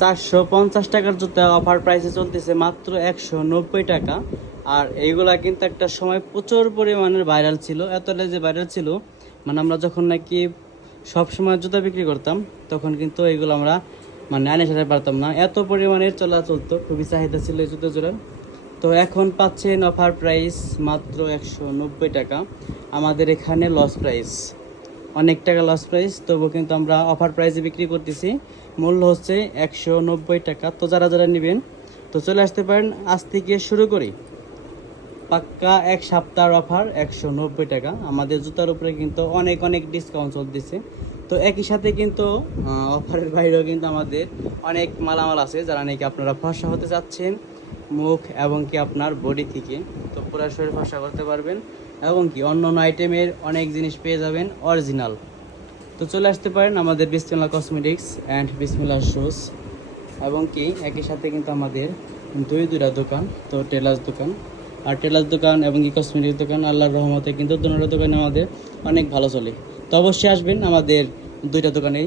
450 টাকার জুতা অফার প্রাইসে চলতেছে মাত্র 190 টাকা। আর এইগুলা কিন্তু একটা সময় প্রচুর পরিমাণের ভাইরাল ছিল, এতটাই যে ভাইরাল ছিল মানে আমরা যখন নাকি সব সময় জুতা বিক্রি করতাম তখন কিন্তু এইগুলো আমরা মানে আনে সাথে পারতাম না, এত পরিমাণের চলতো, খুবই চাহিদা ছিল এই জুতো জোড়ার। তো এখন পাচ্ছেন অফার প্রাইস মাত্র 190 টাকা। আমাদের এখানে লস প্রাইস, অনেক টাকা লস প্রাইস, তবু কিন্তু আমরা অফার প্রাইসে বিক্রি করতেছি। মূল্য হচ্ছে 190 টাকা। তো যারা যারা নেবেন তো চলে আসতে পারেন। আজ থেকে শুরু করি পাক্কা এক সপ্তাহের অফার 190 টাকা। আমাদের জুতার উপরে কিন্তু অনেক অনেক ডিসকাউন্ট চলতেছে। তো একই সাথে কিন্তু অফারের বাইরেও কিন্তু আমাদের অনেক মালামাল আছে, যারা নাকি আপনারা ফর্সা হতে চাচ্ছেন মুখ এবং কি আপনার বডি থেকে, তো পুরো শরীর ফর্সা করতে পারবেন এবং কি অন্য অন্য আইটেমের অনেক জিনিস পেয়ে যাবেন অরিজিনাল। তো চলে আসতে পারেন আমাদের বিসমিল্লাহ কসমেটিক্স অ্যান্ড বিসমিল্লাহ শুজ। এবং কি একই সাথে কিন্তু আমাদের দুইটা দোকান, তো টেলার্স দোকান আর টেলার্স দোকান এবং কি কসমেটিক্স দোকান, আল্লাহর রহমতে কিন্তু দুটো দোকানে আমাদের অনেক ভালো চলে। তো অবশ্যই আসবেন আমাদের দুইটা দোকানেই।